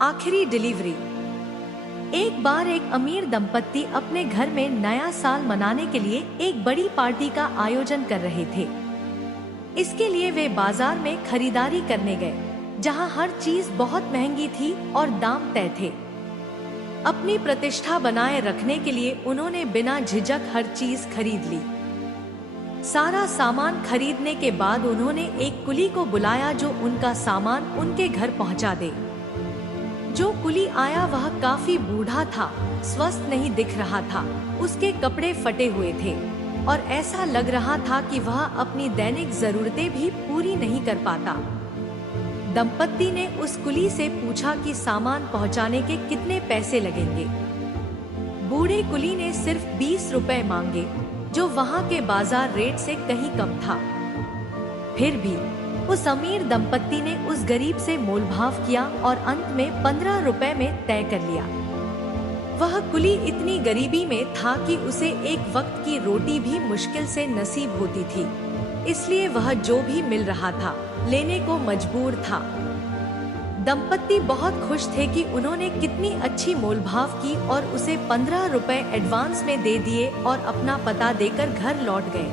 आखिरी डिलीवरी। एक बार एक अमीर दंपत्ति अपने घर में नया साल मनाने के लिए एक बड़ी पार्टी का आयोजन कर रहे थे। इसके लिए वे बाजार में खरीदारी करने गए, जहां हर चीज बहुत महंगी थी और दाम तय थे। अपनी प्रतिष्ठा बनाए रखने के लिए उन्होंने बिना झिझक हर चीज खरीद ली। सारा सामान खरीदने के बाद उन्होंने एक कुली को बुलाया जो उनका सामान उनके घर पहुंचा दे। जो कुली आया वह काफी बूढ़ा था, स्वस्थ नहीं दिख रहा था, उसके कपड़े फटे हुए थे और ऐसा लग रहा था कि वह अपनी दैनिक जरूरतें भी पूरी नहीं कर पाता। दंपत्ति ने उस कुली से पूछा कि सामान पहुंचाने के कितने पैसे लगेंगे। बूढ़े कुली ने सिर्फ 20 रुपए मांगे, जो वहां के बाजार रेट से कहीं कम था। फिर भी उस अमीर दंपत्ति ने उस गरीब से मोलभाव किया और अंत में 15 रुपए में तय कर लिया। वह कुली इतनी गरीबी में था कि उसे एक वक्त की रोटी भी मुश्किल से नसीब होती थी, इसलिए वह जो भी मिल रहा था लेने को मजबूर था। दंपत्ति बहुत खुश थे कि उन्होंने कितनी अच्छी मोलभाव की और उसे 15 रुपए एडवांस में दे दिए और अपना पता देकर घर लौट गए।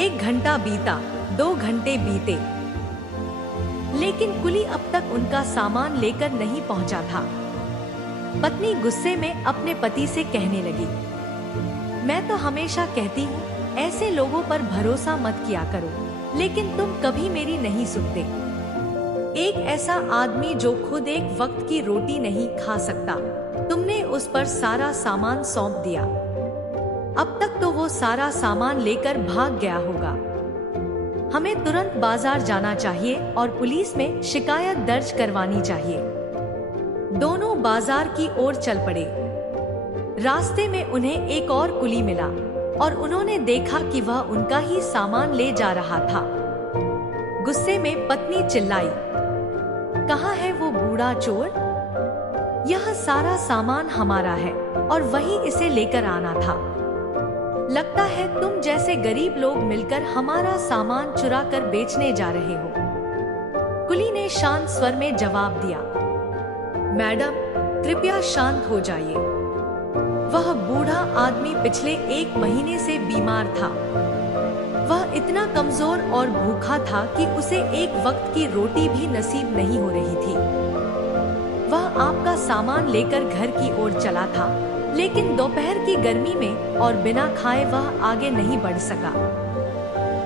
1 घंटा बीता, 2 घंटे बीते, लेकिन कुली अब तक उनका सामान लेकर नहीं पहुंचा था। पत्नी गुस्से में अपने पति से कहने लगी, मैं तो हमेशा कहती हूँ ऐसे लोगों पर भरोसा मत किया करो, लेकिन तुम कभी मेरी नहीं सुनते। एक ऐसा आदमी जो खुद एक वक्त की रोटी नहीं खा सकता, तुमने उस पर सारा सामान सौंप दिया। अब तक तो वो सारा सामान लेकर भाग गया होगा। हमें तुरंत बाजार जाना चाहिए और पुलिस में शिकायत दर्ज करवानी चाहिए। दोनों बाजार की ओर चल पड़े। रास्ते में उन्हें एक और कुली मिला और उन्होंने देखा कि वह उनका ही सामान ले जा रहा था। गुस्से में पत्नी चिल्लाई, कहाँ है वो बूढ़ा चोर? यह सारा सामान हमारा है और वही इसे लेकर आना था। लगता है तुम जैसे गरीब लोग मिलकर हमारा सामान चुरा कर बेचने जा रहे हो। कुली ने शांत स्वर में जवाब दिया, मैडम कृपया शांत हो जाइए। वह बूढ़ा आदमी पिछले 1 महीने से बीमार था। वह इतना कमजोर और भूखा था कि उसे एक वक्त की रोटी भी नसीब नहीं हो रही थी। वह आपका सामान लेकर घर की ओर चला था, लेकिन दोपहर की गर्मी में और बिना खाए वह आगे नहीं बढ़ सका।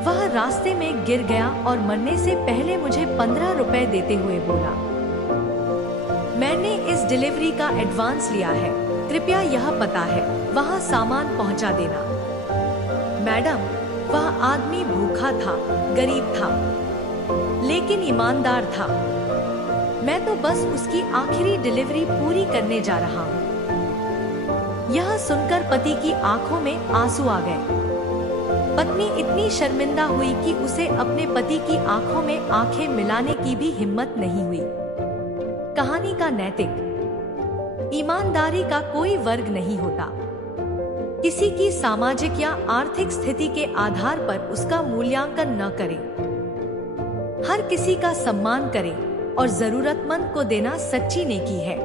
वह रास्ते में गिर गया और मरने से पहले मुझे 15 रुपए देते हुए बोला, मैंने इस डिलीवरी का एडवांस लिया है, कृपया यह पता है वहां सामान पहुंचा देना। मैडम, वह आदमी भूखा था, गरीब था, लेकिन ईमानदार था। मैं तो बस उसकी आखिरी डिलीवरी पूरी करने जा रहा हूँ। यह सुनकर पति की आंखों में आंसू आ गए। पत्नी इतनी शर्मिंदा हुई कि उसे अपने पति की आंखों में आंखें मिलाने की भी हिम्मत नहीं हुई। कहानी का नैतिक: ईमानदारी का कोई वर्ग नहीं होता। किसी की सामाजिक या आर्थिक स्थिति के आधार पर उसका मूल्यांकन न करें। हर किसी का सम्मान करें और जरूरतमंद को देना सच्ची नेकी है।